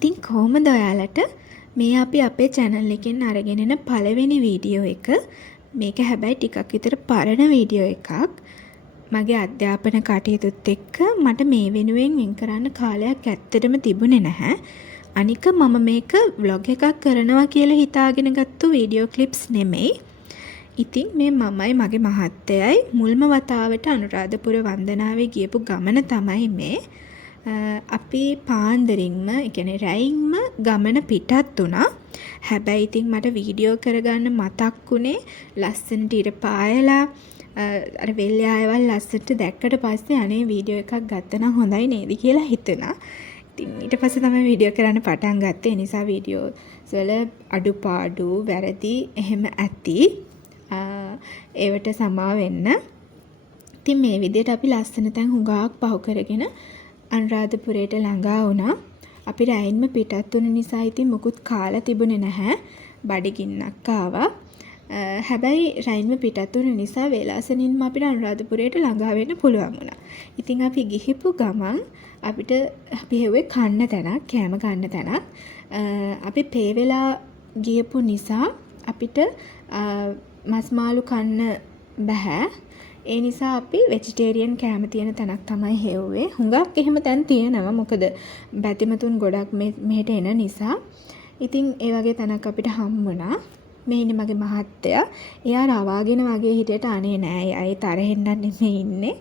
ඉතින් කොහොමද ඔයාලට මේ අපි අපේ channel එකෙන් අරගෙන එන පළවෙනි වීඩියෝ එක. මේක හැබැයි ටිකක් විතර පරණ වීඩියෝ එකක්. මගේ අධ්‍යාපන කටයුතුත් එක්ක මට මේ වෙනුවෙන් වෙන් කරන්න කාලයක් ඇත්තටම තිබුණේ නැහැ. අනික මම මේක vlog එකක් කරනවා කියලා හිතාගෙන ගත්ත වීඩියෝ ක්ලිප්ස් නෙමෙයි. ඉතින් මේ මමයි මගේ මහත්තයයි මුල්ම වතාවට අනුරාධපුර වන්දනාවේ ගියපු ගමන තමයි මේ. අපි පාන්දරින්ම කියන්නේ රැයින්ම ගමන පිටත් වුණා. හැබැයි ඉතින් මට වීඩියෝ කරගන්න මතක් වුණේ ලස්සනට ඉර පායලා අර වෙල්යායවල් ලස්සනට දැක්කට පස්සේ අනේ වීඩියෝ එකක් ගත්තා නම් හොඳයි නේද කියලා හිතුණා. ඉතින් ඊට පස්සේ තමයි වීඩියෝ කරන්න පටන් ගත්තේ. ඒ නිසා වීඩියෝ වල අඩුපාඩු වැරදි එහෙම ඇති. ඒවට සමා වෙන්න. ඉතින් මේ විදිහට අපි ලස්සන තැන් හුඟක් පහු කරගෙන අනුරාධපුරයට ළඟා වුණා. අපි රැයින්ම පිටත් වුණ නිසා ඉතින් මුකුත් කාලා තිබුණේ නැහැ. බඩගින්නක් ආවා. හැබැයි රැයින්ම පිටත් වුණ නිසා වේලාසනින්ම අපිට අනුරාධපුරයට ළඟා වෙන්න පුළුවන් වුණා. ඉතින් අපි ගිහිපු ගමන් අපිට අපි හෙව්වේ කන්න තැනක්, කෑම ගන්න තැනක්. අපි පේ වෙලා ගියපු නිසා අපිට මස් මාළු කන්න බෑ. ඒ නිසා අපි වෙජිටේරියන් කෑම තියෙන තැනක් තමයි හෙව්වේ. හුඟක් එහෙම තැන් තියෙනවා. මොකද බැතිමතුන් ගොඩක් මෙහෙට එන නිසා. ඉතින් ඒ වගේ තැනක් අපිට හම්බුණා. මේ ඉන්නේ මගේ මහත්තයා. එයා රවාගෙන වගේ හිටියට අනේ නෑ. අය තරහෙන් නෙමෙයි ඉන්නේ.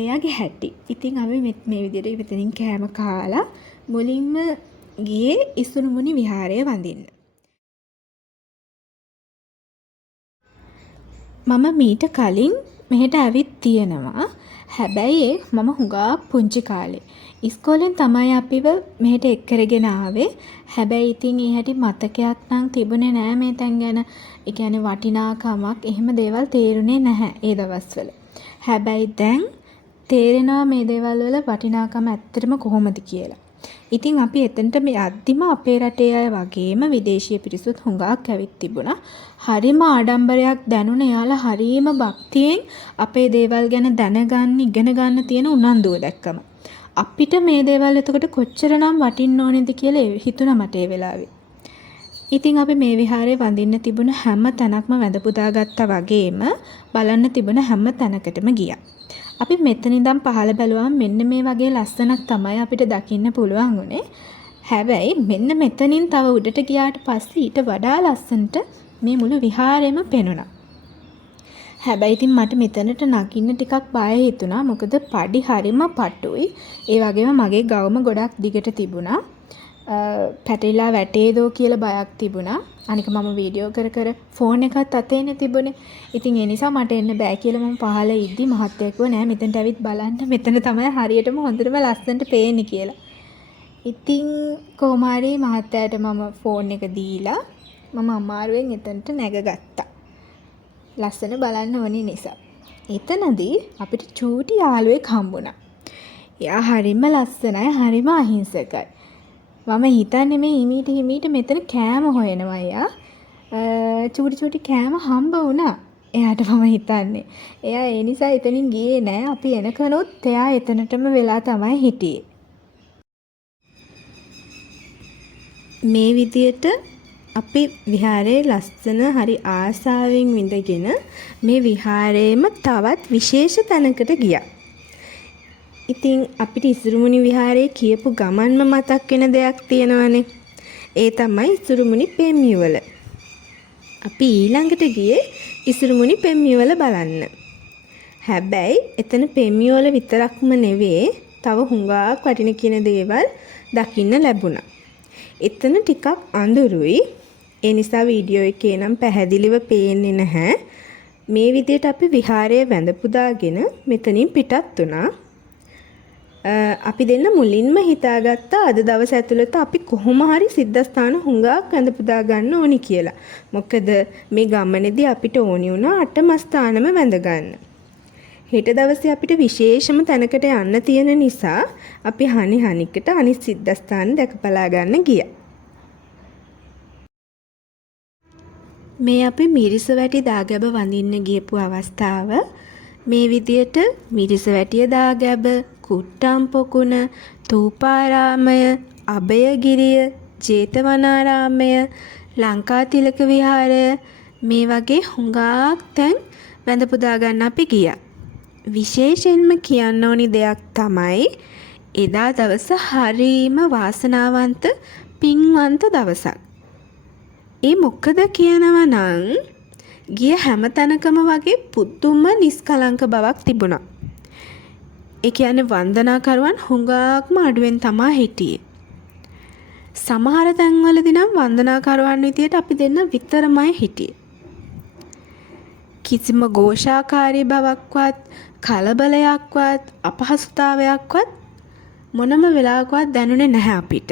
එයාගේ හැටි. ඉතින් අපි මේ විදිහට මෙතනින් කෑම කාලා මුලින්ම ගියේ ඉසුරුමුණි විහාරය වඳින්න. මම මීට කලින් මෙහෙට ඇවිත් තියෙනවා. හැබැයි මම හුඟක් පුංචි කාලේ. ඉස්කෝලෙන් තමයි අපිව මෙහෙට එක් කරගෙන ආවේ. හැබැයි ඉතින් ඒ හැටි මතකයක් නම් තිබුණේ නෑ මේ තැන් ගැන. ඒ කියන්නේ වටිනාකමක් එහෙම දේවල් තේරුනේ නැහැ ඒ දවස්වල. හැබැයි දැන් තේරෙනවා මේ දේවල් වල වටිනාකම ඇත්තටම කොහොමද කියලා. ඉතින් අපි එතනට මේ අද්දිම අපේ රටේ අය වගේම විදේශීය පිරිසුත් හුඟක් ඇවිත් තිබුණා. හරිම ආඩම්බරයක් දැනුණ යාලා හරිම භක්තියෙන් අපේ දේවල් ගැන දැනගන්න ඉගෙන ගන්න තියෙන උනන්දුව දැක්කම. අපිට මේ දේවල් එතකොට කොච්චරනම් වටින්න ඕනේද කියලා හිතුණා මට ඒ වෙලාවේ. ඉතින් අපි මේ විහාරේ වඳින්න තිබුණ හැම තැනක්ම වැඳ පුදා ගත්තා වගේම බලන්න තිබුණ හැම තැනකටම ගියා. අපි මෙතන ඉඳන් පහළ බැලුවම මෙන්න මේ වගේ ලස්සනක් තමයි අපිට දකින්න පුළුවන් උනේ. හැබැයි මෙන්න මෙතනින් තව උඩට ගියාට පස්සේ ඊට වඩා ලස්සනට මේ මුළු විහාරෙම පෙනුණා. හැබැයි ඉතින් මට මෙතනට නගින්න ටිකක් බය හිතුණා. මොකද පඩි හරිම පටුයි. ඒ වගේම මගේ ගවම ගොඩක් දිගට තිබුණා. පැටලිලා වැටේදෝ කියලා බයක් තිබුණා. අනික මම වීඩියෝ කර ෆෝන් එකත් අතේනේ තිබුණේ. ඉතින් ඒ නිසා මට එන්න බෑ කියලා මම පහළ ඉද්දි මහත්තයා කිව්වා නෑ මෙතනට ඇවිත් බලන්න. මෙතන තමයි හරියටම හොඳටම ලස්සනට පේන්නේ කියලා. ඉතින් කොහොම හරි මහත්තයාට මම ෆෝන් එක දීලා මම අමාරුවෙන් එතනට නැගගත්තා. ලස්සන බලන්න ඕනි නිසා. එතනදී අපිට චූටි යාළුවෙක් හම්බුණා. එයා හරිම ලස්සනයි, හරිම අහිංසකයි. මම හිතන්නේ මේ හිමීට මෙතන කෑම හොයනවා එයා. චූටි කෑම හම්බ වුණා. එයාට මම හිතන්නේ. එයා ඒ නිසා එතනින් ගියේ නෑ. අපි එනකනොත් එයා එතනටම වෙලා තමයි හිටියේ. මේ විදියට අපි විහාරයේ ලස්සන හරි ආසාවෙන් විඳගෙන මේ විහාරයේම තවත් විශේෂ තැනකට ගියා. ඉතින් අපිට ඉසුරුමුණි විහාරයේ කියපු ගමන්ම මතක් වෙන දෙයක් තියෙනවනේ. ඒ තමයි ඉසුරුමුණි පෙම්යුවල. අපි ඊළඟට ගියේ ඉසුරුමුණි පෙම්යුවල බලන්න. හැබැයි එතන පෙම්යුවල විතරක්ම නෙවෙයි තව හුඟක් වටින කියන දේවල් දකින්න ලැබුණා. එතන ටිකක් අඳුරුයි. ඒ නිසා වීඩියෝ එකේ නම් පැහැදිලිව පේන්නේ නැහැ. මේ විදිහට අපි විහාරයේ වැඳ පුදාගෙන මෙතනින් පිටත් වුණා. අපි දෙන්න මුලින්ම හිතාගත්තා අද දවස් ඇතුළත අපි කොහොම හරි සිද්ධාස්ථාන හුඟක් වැඳ පුදා ගන්න ඕනි කියලා. මොකද මේ ගමනේදී අපිට ඕනි වුණා 8 ස්ථානම වැඳ ගන්න. හෙට දවසේ අපිට විශේෂම තැනකට යන්න තියෙන නිසා අපි හනිකට අනිත් සිද්ධාස්ථාන දැකපලා ගන්න ගියා. මේ අපි මිරිසවැටි දාගැබ වඳින්න ගියපු අවස්ථාව. මේ විදියට මිරිසවැටිය දාගැබ, කුට්ටම් පොකුණ, තූපාරාමය, අභයගිරිය, ජේතවනාරාමය, ලංකාතිලක විහාරය මේ වගේ හුඟක් තැන් වැඳ පුදා ගන්න අපි ගියා. විශේෂයෙන්ම කියන්න ඕනි දෙයක් තමයි එදා දවස හරීම වාසනාවන්ත පින්වන්ත දවසක්. ඒ මොකද කියනවා නම් ගිය හැම තැනකම වගේ පුදුම නිස්කලංක බවක් තිබුණා. ඒ කියන්නේ වන්දනාකරුවන් හුඟක්ම අඩුවෙන් තමා හිටියේ. සමහර තැන්වලදී නම් වන්දනාකරුවන් විදියට අපි දෙන්න විතරමයි හිටියේ. කිසිම ഘോഷාකාරී බවක්වත් කලබලයක්වත් අපහසුතාවයක්වත් මොනම වෙලාවකවත් දැනුනේ නැහැ අපිට.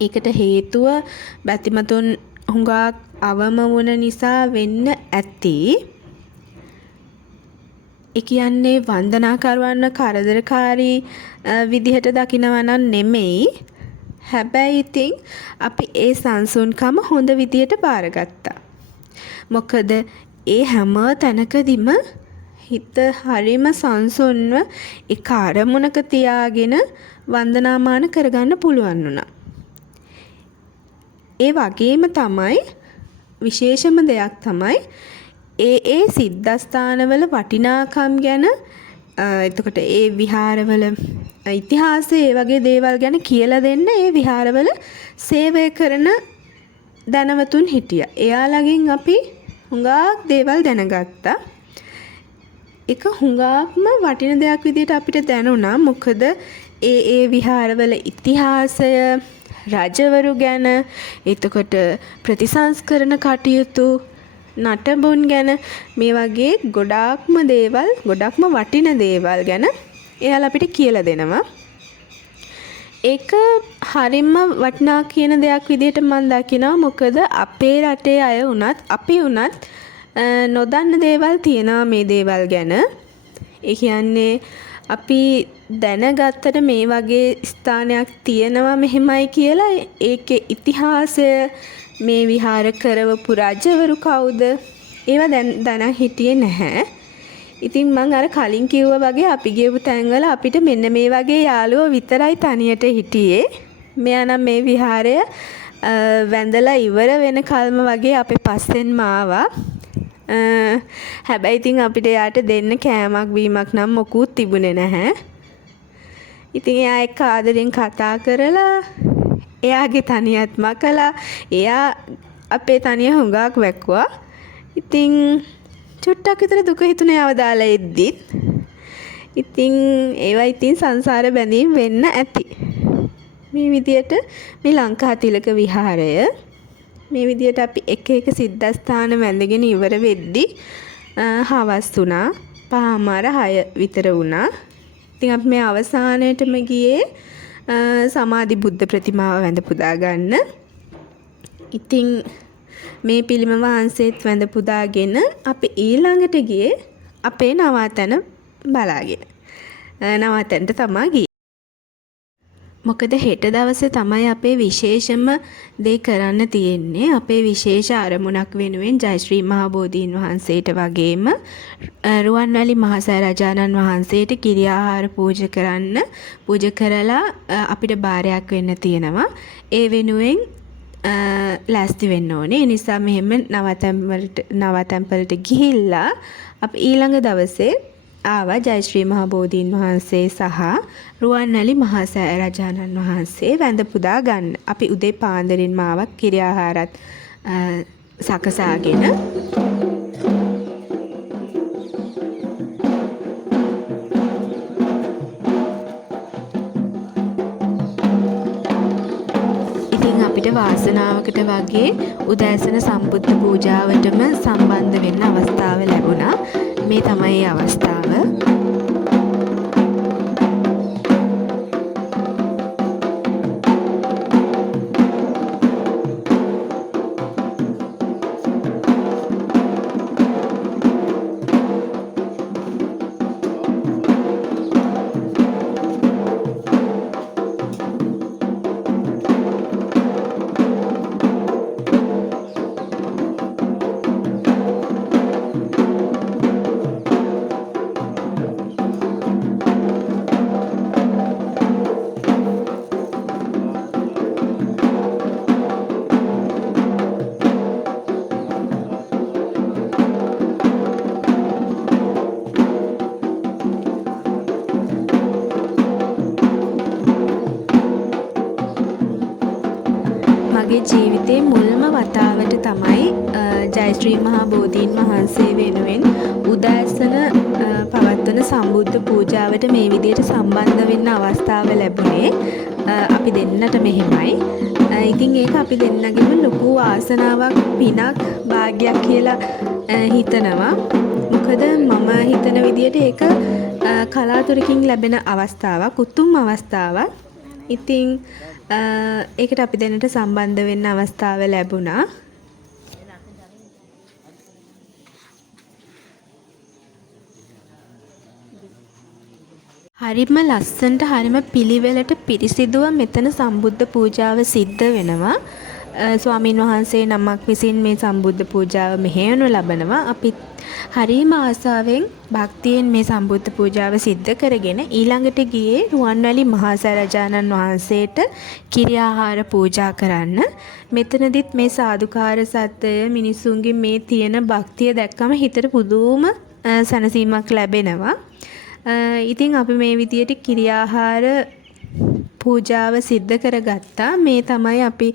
ඒකට හේතුව බැතිමතුන් හුඟක් අවම වුණ නිසා වෙන්න ඇති. ඒ කියන්නේ වන්දනාකරුවන්ව කරදරකාරී විදිහට දකිනවා නම් නෙමෙයි. හැබැයි ඉතින් අපි ඒ සංසුන්කම හොඳ විදියට බාරගත්තා. මොකද ඒ හැම තැනකදීම හිත හරිම සංසුන්ව ඒ අරමුණක තියාගෙන වන්දනාමාන කරගන්න පුළුවන් වුණා. ඒ වගේම තමයි විශේෂම දෙයක් තමයි ඒ සිද්ධාස්ථානවල වටිනාකම් ගැන එතකොට ඒ විහාරවල ඉතිහාසය ඒ වගේ දේවල් ගැන කියලා දෙන්න ඒ විහාරවල සේවය කරන දැනවතුන් හිටියා. එයාලගෙන් අපි හුඟක් දේවල් දැනගත්තා. එක හුඟක්ම වටින දෙයක් විදිහට අපිට දැනුණා. මොකද ඒ විහාරවල ඉතිහාසය, රජවරු ගැන, එතකොට ප්‍රතිසංස්කරණ කටයුතු, නටබුන් ගැන මේ වගේ ගොඩාක්ම දේවල්, ගොඩක්ම වටින දේවල් ගැන එයාලා අපිට කියලා දෙනවා. ඒක හරිම වටිනා කියන දෙයක් විදිහට මම දකිනවා. මොකද අපේ රටේ අය වුණත් අපි වුණත් නොදන්න දේවල් තියෙනවා මේ දේවල් ගැන. ඒ කියන්නේ අපි දැනගත්තට මේ වගේ ස්ථානයක් තියෙනවා මෙහෙමයි කියලා ඒකේ ඉතිහාසය, මේ විහාර කරවපු රජවරු කවුද, ඒවා දැනන් හිටියේ නැහැ. ඉතින් මං අර කලින් කිව්වා වගේ අපි ගියපු තැන්වල අපිට මෙන්න මේ වගේ යාළුවෝ විතරයි තනියට හිටියේ. මෙයා නම් මේ විහාරය වැඳලා ඉවර වෙන කල්ම වගේ අපේ පස්සෙන්ම ආවා. හැබැයි ඉතින් අපිට යාට දෙන්න කෑමක් බීමක් නම් මොකුත් තිබුණේ නැහැ. ඉතින් එයා එක්ක ආදරෙන් කතා කරලා එයාගේ තනියත් මකලා එයා අපේ තනිය හුඟක් වැක්කුවා. ඉතින් චුට්ටක් විතර දුක හිතුනේ අවදාලා එද්දිත්. ඉතින් ඒවා ඉතින් සංසාර බැඳීම් වෙන්න ඇති. මේ විදියට මේ ලංකාතිලක විහාරය මේ විදියට අපි එක එක සිද්ධාස්ථාන වැඳගෙන ඉවර වෙද්දි හවස් වුණා. 5:06 විතර වුණා. ඉතින් අපි මේ අවසානයේටම ගියේ සමාධි බුද්ධ ප්‍රතිමාව වැඳ පුදා ගන්න. ඉතින් මේ පිළිම වහන්සේත් වැඳ පුදාගෙන අපි ඊළඟට ගියේ අපේ නවාතැන බලාගෙන. නවාතැනට තමයි ගියේ. මොකද හෙට දවසේ තමයි අපේ විශේෂම දේ කරන්න තියෙන්නේ. අපේ විශේෂ අරමුණක් වෙනුවෙන් ජයශ්‍රී මහ බෝධීන් වහන්සේට වගේම රුවන්වැලි මහසෑ රජාණන් වහන්සේට කිරි ආහාර පූජා කරලා අපිට බාරයක් වෙන්න තියෙනවා. ඒ වෙනුවෙන් ලෑස්ති වෙන්න ඕනේ. ඒ නිසා මෙහෙම නවතැන්වලට ගිහිල්ලා අපි ඊළඟ දවසේ ආවා ජයශ්‍රී මහ බෝධීන් වහන්සේ සහ රුවන්වැලි මහසෑ රජාණන් වහන්සේ වැඳ පුදා ගන්න. අපි උදේ පාන්දරින්ම ආවා කිරි ආහාරත් සකසාගෙන. අපිට වාසනාවකට වගේ උදෑසන සම්බුද්ධ පූජාවටම සම්බන්ධ වෙන්න අවස්ථාව ලැබුණා. මේ තමයි අවස්ථාව. මගේ ජීවිතේ මුල්ම වතාවට තමයි ජයශ්‍රී මහා බෝධීන් වහන්සේ වෙනුවෙන් උදෑසන පවත්වන සම්බුද්ධ පූජාවට මේ විදියට සම්බන්ධ වෙන්න අවස්ථාව ලැබුණේ අපි දෙන්නට මෙහෙමයි. ඉතින් ඒක අපි දෙන්නගෙම ලොකු වාසනාවක් පිනක් භාග්යක් කියලා හිතනවා. මොකද මම හිතන විදියට ඒක කලාතුරකින් ලැබෙන අවස්ථාවක්, උතුම් අවස්ථාවක්. ඉතින් ඒකට අපි දෙන්නට සම්බන්ධ වෙන්න අවස්ථාව ලැබුණා. හරිම ලස්සනට හරිම පිළිවෙලට පිරිසිදුව මෙතන සම්බුද්ධ පූජාව සිද්ධ වෙනවා. ස්වාමින් වහන්සේ නමක් විසින් මේ සම්බුද්ධ පූජාව මෙහෙයනු ලබනවා. අපි හරිම ආසාවෙන් භක්තියෙන් මේ සම්බුද්ධ පූජාව සිද්ධ කරගෙන ඊළඟට ගියේ රුවන්වැලි මහා සෑරජාණන් වහන්සේට කිරි ආහාර පූජා කරන්න. මෙතනදිත් මේ සාදුකාර සත්‍යය මිනිසුන්ගේ මේ තියෙන භක්තිය දැක්කම හිතට පුදුම සැනසීමක් ලැබෙනවා. ඉතින් අපි මේ විදියට කිරි ආහාර පූජාව සිද්ධ කරගත්තා. මේ තමයි අපි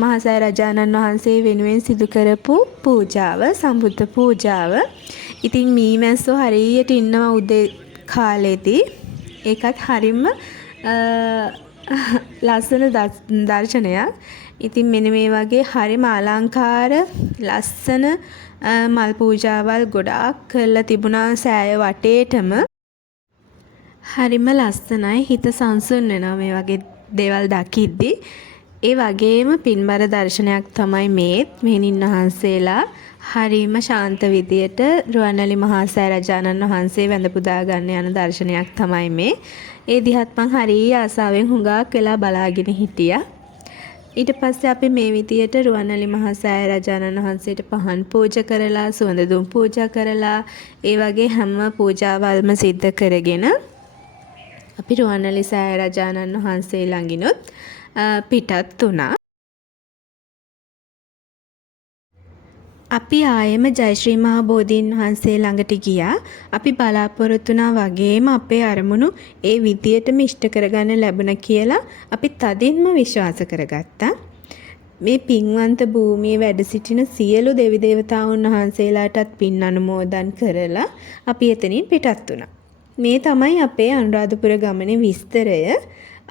මහා සෑරජාණන් වහන්සේ වෙනුවෙන් සිදු කරපු පූජාව, සම්බුද්ධ පූජාව. ඉතින් මීමැස්සෝ හරියට ඉන්නවා උදේ කාලේදී. ඒකත් හරිම ලස්සන දර්ශනයක්. ඉතින් මෙන්න මේ වගේ හරිම අලංකාර ලස්සන මල් පූජාවල් ගොඩාක් කරලා තිබුණා සෑය වටේටම. හරිම ලස්සනයි, හිත සංසුන් වෙනවා මේ වගේ දේවල් දකිද්දි. ඒ වගේම පින්බර දර්ශනයක් තමයි මේත්. මෙහෙණින් වහන්සේලා හරිම ශාන්ත විදියට රුවන්වැලි මහා සෑරජාණන් වහන්සේ වැඳ පුදා ගන්න යන දර්ශනයක් තමයි මේ. ඒ දිහත් මං හරිය ආසාවෙන් හුඟක් වෙලා බලාගෙන හිටියා. ඊට පස්සේ අපි මේ විදියට රුවන්වැලි මහා සෑරජාණන් වහන්සේට පහන් පූජා කරලා, සුවඳ දුම් පූජා කරලා, ඒ වගේ හැම පූජාවල්ම සිද්ධ කරගෙන අපි රුවන්වැලි සෑරජාණන් වහන්සේ ළඟිනුත් පිටත් වුණා. අපි ආයෙම ජයශ්‍රී මහා බෝධීන් වහන්සේ ළඟට ගියා. අපි බලාපොරොත්තු වුණා වගේම අපේ අරමුණු ඒ විදියටම ඉෂ්ට කරගන්න ලැබුණා කියලා අපි තදින්ම විශ්වාස කරගත්තා. මේ පින්වන්ත භූමියේ වැඩ සිටින සියලු දෙවි දේවතාවුන් වහන්සේලාටත් පින් අනුමෝදන් කරලා අපි එතනින් පිටත් වුණා. මේ තමයි අපේ අනුරාධපුර ගමනේ විස්තරය.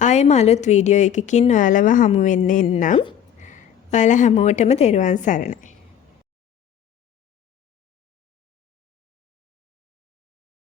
ආයෙම අලුත් වීඩියෝ එකකින් ඔයාලව හමු වෙන්න එන්නම්. ඔයාලා හැමෝටම තෙරුවන් සරණයි.